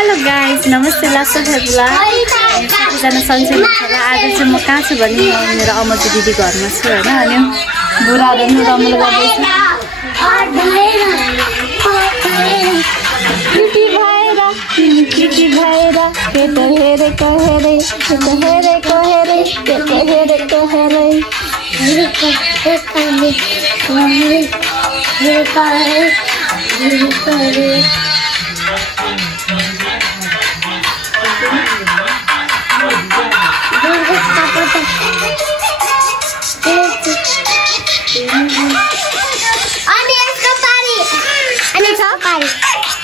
Hello guys, नमस्ते last February सबैजना सन्चै हुनुहुन्छ। आज चाहिँ म कहाँ छु भने मेरो अमरजी दिदी घरमा छु हैन। अनि बुढाले पनि रमाइलो गर्दैछ। किटी भएर केटो हेरेको हेरे केटो हेरेको हेरे केटो हेरेको हेरे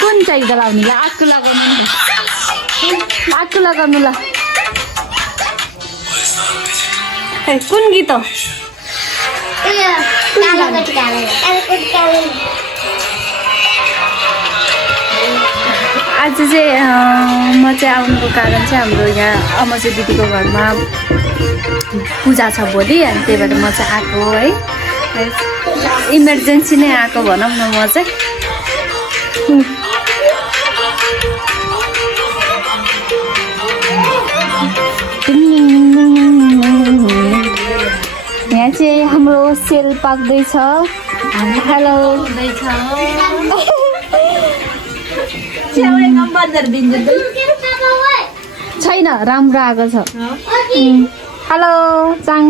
कुन चाहिँ लगाउनु ल? आगो लगाउनु ल। कुन गीत हो? आज चाहिँ म चाहिँ आउनुको कारण चाहिँ हाम्रो यहाँ अमरजी दिदीको घरमा पूजा छ भोलि। अनि त्यही भएर म चाहिँ आएको है, इमर्जेन्सी नै आएको भनौँ न। म चाहिँ यहाँ चाहिँ हाम्रो सेल पाक्दैछ। हेलो छैन, राम्रो आएको छ। हेलो चाङ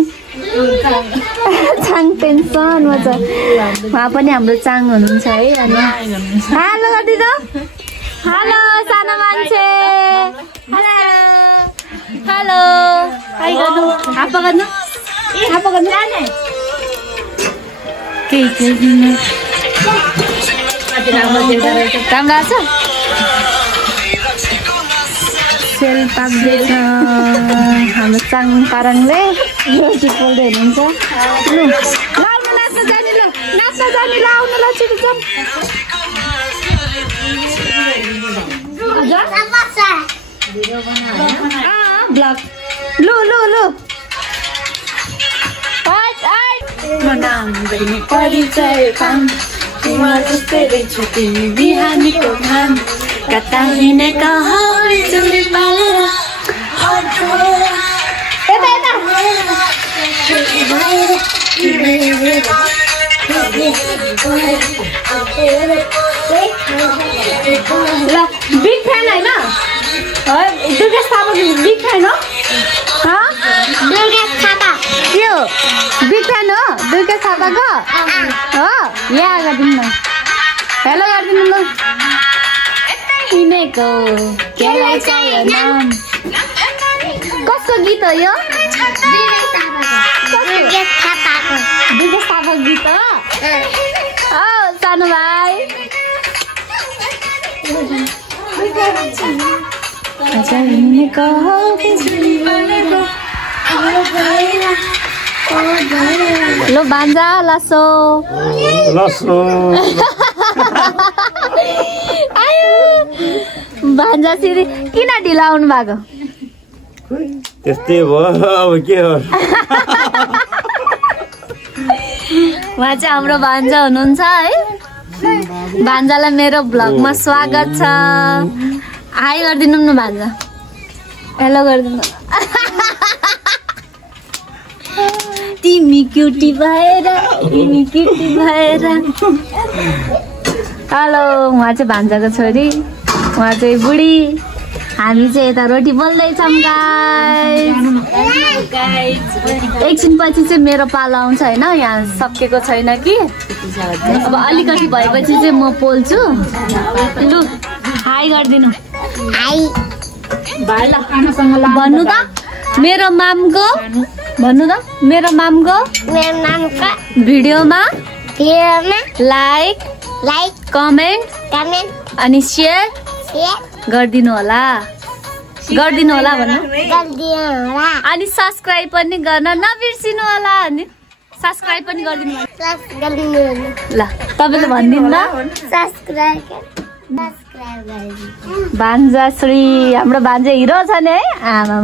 टेन्सनमा छ। उहाँ पनि हाम्रो चाङ हुनुहुन्छ है। अनि हेलो गरिदिनु। हेलो सानो मान्छे। हेलो हाई गर्नु, हापा गर्नु, हापा गर्नु। केही दिनु राम्रो आएको छ। सेल पाक्दैछ हाम्रो चाङ पाराङले रोटी पोल्दै हुनुहुन्छ। ल आउनु नाच्न जाने, ल नाच्न जाने, ल आउनु ल छिटो जाऊँ। ब्लग लु लु लु म नाम गर्ने परिचय काम तिम्रो जस्तै रहेछ तिमी बिहानीको घाम कता हिँडेका चुली पालेर ल बिग फ्यान होइन दुर्गेश थापा बिग फ्यान हो। दुर्गेश थापा यो बिग फ्यान हो दुर्गेश थापाको हो। यहाँ गरिदिनु न, हेलो गरिदिनु ल। हिँडेको नाम कसको गीत हो यो? दुर्गेश थापाको गीत हो। सानो भाइ लो भान्जा लासो भान्जा सिरी किन ढिलो आउनु भएको? त्यस्तै भयो अब के हो। उहाँ चाहिँ हाम्रो भान्जा हुनुहुन्छ है। भान्जालाई मेरो भ्लगमा स्वागत छ। हाई गरिदिनु न भान्जा, हेलो गरिदिनु। तिमी क्युटी भएर हेलो। उहाँ चाहिँ भान्जाको छोरी, उहाँ चाहिँ बुढी, हामी चाहिँ यता रोटी पोल्दैछौँ गाइस। एकछिन पछि चाहिँ मेरो पालो आउँछ होइन, यहाँ सकेको छैन कि। अब अलिकति भएपछि चाहिँ म पोल्छु। लु हाई गरिदिनु। भन्नु त मेरो मामको, भन्नु त मेरो मामको भिडियोमा लाइक कमेन्ट अनि सेयर गरिदिनु होला भन्नु। अनि सब्सक्राइब पनि गर्न नबिर्सिनु होला। अनि सब्सक्राइब पनि गरिदिनु ल। तपाईँले भनिदिनु ल। भान्जा श्री हाम्रो भान्जा हिरो छ नि है। आमा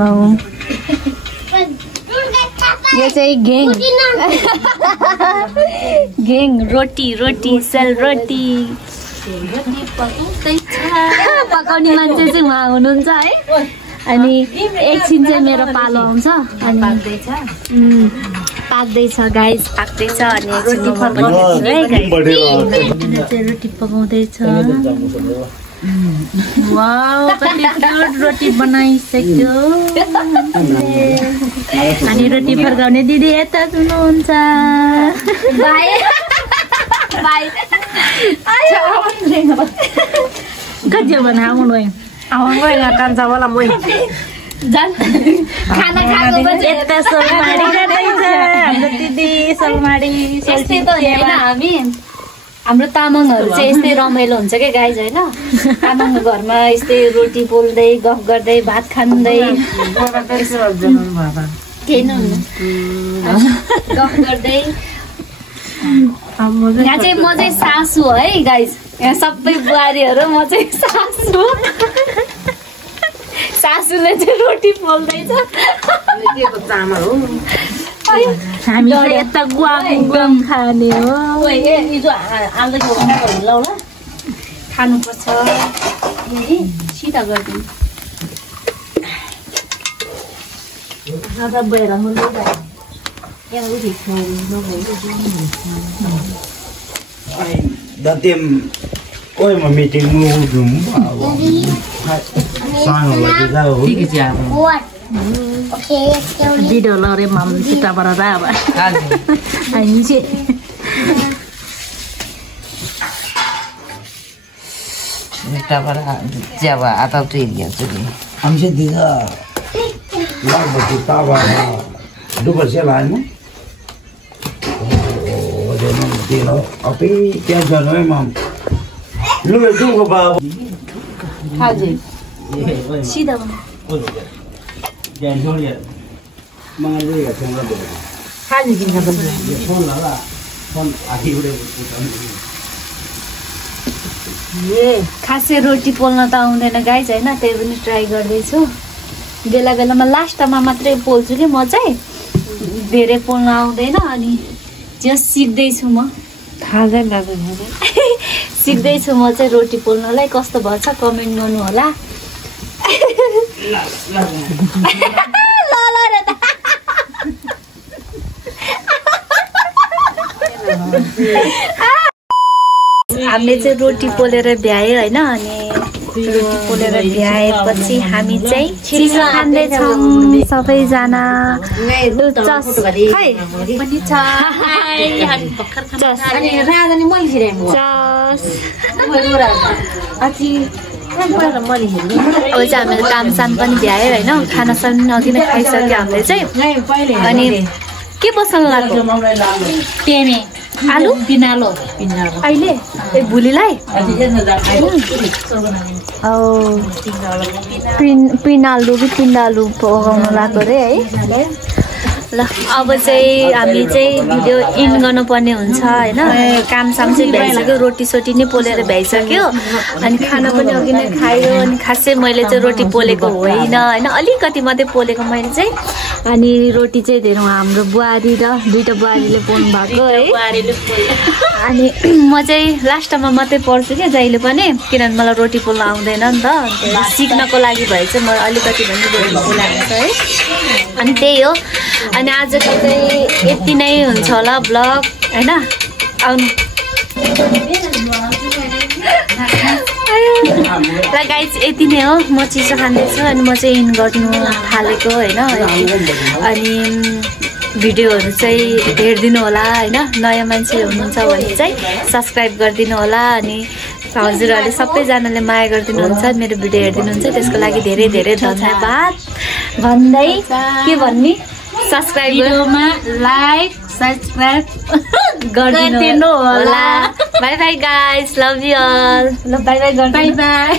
यो चाहिँ गेङ रोटी सेल रोटी पकाउने मान्छे चाहिँ उहाँ हुनुहुन्छ है। अनि एकछिन चाहिँ मेरो पालो आउँछ अनि पाक्दैछ गाइस, पाक्दैछ। अनि रोटी फर्काउँदैछु है गाइस, रोटी पकाउँदैछ। वाउ, कति गुड रोटी बनाइसक्यो। अनि रोटी फर्काउने दिदी यता हुनुहुन्छ। बाई बाई कति बना आउनु आउनु कान्छा वाला म खाना खाएको पछि यता सोलमाडी गर्दैछ हाम्रो दिदी। सोलमाडी यस्तै त होइन, हाम्रो तामाङहरू चाहिँ यस्तै रमाइलो हुन्छ क्या गाइज होइन। तामाङको घरमा यस्तै रोटी पोल्दै गफ गर्दै भात खाँदै गफ गर्दै। यहाँ चाहिँ म चाहिँ सासु है गाइज, यहाँ सबै बुहारीहरू, म चाहिँ सासु। सासुले चाहिँ रोटी पोल्दैछ। हामी यता गुवाम खाने हो। खानुपर्छ सिधा गरिदिनु। Ôi mà meeting mua đúng sao mà cái sao đi cái gì à? Đi đâu lo đấy mà chị ta bảo ra vậy? Anh chị. Kita pada Jawa atau Tiria jadi. हम से दिया लाल बत्ती तावा दुबर से लाए ना ओ देना देना अभी क्या जानो है माम लुए दूँगा बाबू हाँ जी सीधा बना जान छोड़िए मंगल का चंगा दो हाँ जी कितना बना फोन लगा फोन आही उड़े खासै रोटी पोल्न त आउँदैन गाइज होइन, त्यही पनि ट्राई गर्दैछु। बेला बेलामा लास्टमा मात्रै पोल्छु कि म चाहिँ, धेरै पोल्न आउँदैन। अनि जस्ट सिक्दैछु म, सिक्दैछु म चाहिँ रोटी पोल्नलाई। कस्तो भएछ कमेन्ट गर्नु होला। हामीले चाहिँ रोटी पोलेर भ्यायो होइन। अनि रोटी पोलेर भ्याएपछि हामी चाहिँ चिसो खाँदैछौँ सबैजना। अब चाहिँ हामीले कामसाम पनि भ्यायो होइन, खानासाम अघि नै खाइसक्यो हामीले चाहिँ। अनि के पसन्द लाग्यो? टेमे आलु पिनालो अहिले ए भुलीलाई पिनालु कि पिनालु पकाउनु लाग्यो अरे है। ल अब चाहिँ हामी चाहिँ भिडियो इन गर्नुपर्ने हुन्छ होइन। कामसाम चाहिँ भ्याइसक्यो, रोटी सोटी नै पोलेर भ्याइसक्यो। अनि खाना पनि अघि नै खायो। अनि खासै मैले चाहिँ रोटी पोलेको होइन होइन, अलिकति मात्रै पोलेको मैले चाहिँ। अनि रोटी चाहिँ धेरै हाम्रो बुहारी र दुईटा बुहारीले पोल्नु भएको है। अनि म चाहिँ लास्टमा मात्रै पर्छु क्या जहिले पनि, किनभने मलाई रोटी पोल्न आउँदैन नि त। सिक्नको लागि भए चाहिँ म अलिकति पनि रोटी पोलाएको छ है। अनि त्यही हो। अनि आजको चाहिँ यति नै हुन्छ होला ब्लग होइन। आउनु ल गाइज यति नै हो। म चिसो खाँदैछु अनि म चाहिँ इन गर्नु थालेको होइन। अनि भिडियोहरू चाहिँ हेरिदिनु होला होइन। नयाँ मान्छे हुनुहुन्छ भने चाहिँ सब्सक्राइब गरिदिनु होला। अनि हजुरहरूले सबैजनाले माया गरिदिनुहुन्छ, मेरो भिडियो हेरिदिनुहुन्छ, त्यसको लागि धेरै धेरै धन्यवाद भन्दै के भन्ने, सब्सक्राइबमा लाइक सब्सक्राइब गरिदिनु होला। Bye bye guys, love you all. ल बाई बाई गर्नु, बाई बाई।